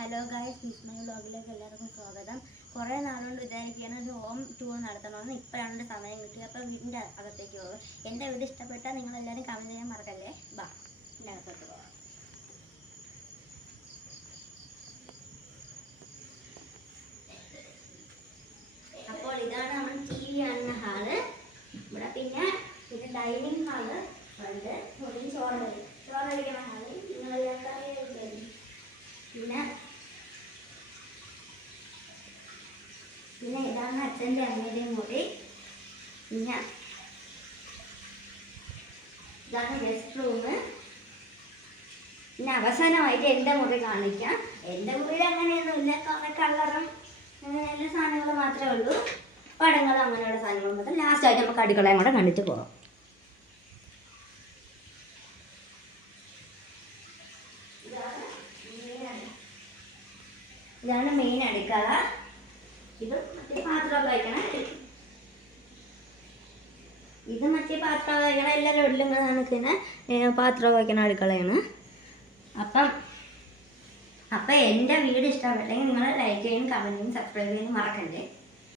Hello guys, വിസ്മയ വ്ലോഗിലേക്ക് എല്ലാവർക്കും സ്വാഗതം. കുറേ നാളുകൊണ്ട് വിചാരിക്കുകയാണ് ഒരു ഹോം ടൂർ നടത്തണമെന്ന്. ഇപ്പോഴാണ് സമയം കിട്ടിയത്. അപ്പോൾ വീടിൻ്റെ അകത്തേക്ക് പോകും. എൻ്റെ വീട് ഇഷ്ടപ്പെട്ടാൽ നിങ്ങളെല്ലാവരും കമൻറ്റ് ചെയ്യാൻ മറക്കല്ലേ. ബാ, എൻ്റെ അകത്തോട്ട് പോകാം. അപ്പോൾ ഇതാണ് നമ്മൾ ടി വി കാണുന്ന ഹാള്. ഇവിടെ പിന്നെ ഇത് ഡൈനിങ് ഹാള് ഉണ്ട്. ചോറടിക്കുന്ന ഹാള് നിങ്ങളെല്ലാം അറിയാം. പിന്നെ ഇതാണ് അച്ഛൻ്റെ അമ്മയുടെയും മുറി. പിന്നെ ഇതാണ് ഗസ്റ്റ് റൂം. പിന്നെ അവസാനമായിട്ട് എൻ്റെ മുറി കാണിക്കാം. എൻ്റെ മുറിയിൽ അങ്ങനെയൊന്നുമില്ല. കുറേ കളറും എല്ലാ സാധനങ്ങളും മാത്രമേ ഉള്ളൂ. പടങ്ങളും അങ്ങനെയുള്ള സാധനങ്ങളും മാത്രം. ലാസ്റ്റായിട്ട് നമുക്ക് അടുക്കളയും കൂടെ കണ്ടിട്ട് പോകാം. ഇതാണ് മെയിൻ അടുക്കള. ഇത് മറ്റേ പാത്രം വയ്ക്കണം. ഇത് മറ്റേ പാത്രം വയ്ക്കണം. എല്ലാവരും ഉള്ളിലും കണക്കിന് പാത്രം വയ്ക്കണ അടുക്കളയാണ്. അപ്പം എൻ്റെ വീഡിയോ ഇഷ്ടപ്പെട്ടെങ്കിൽ നിങ്ങൾ ലൈക്ക് ചെയ്യും, കമൻറ്റ് ചെയ്യും, സബ്സ്ക്രൈബ് ചെയ്യാനും മറക്കണ്ടേ.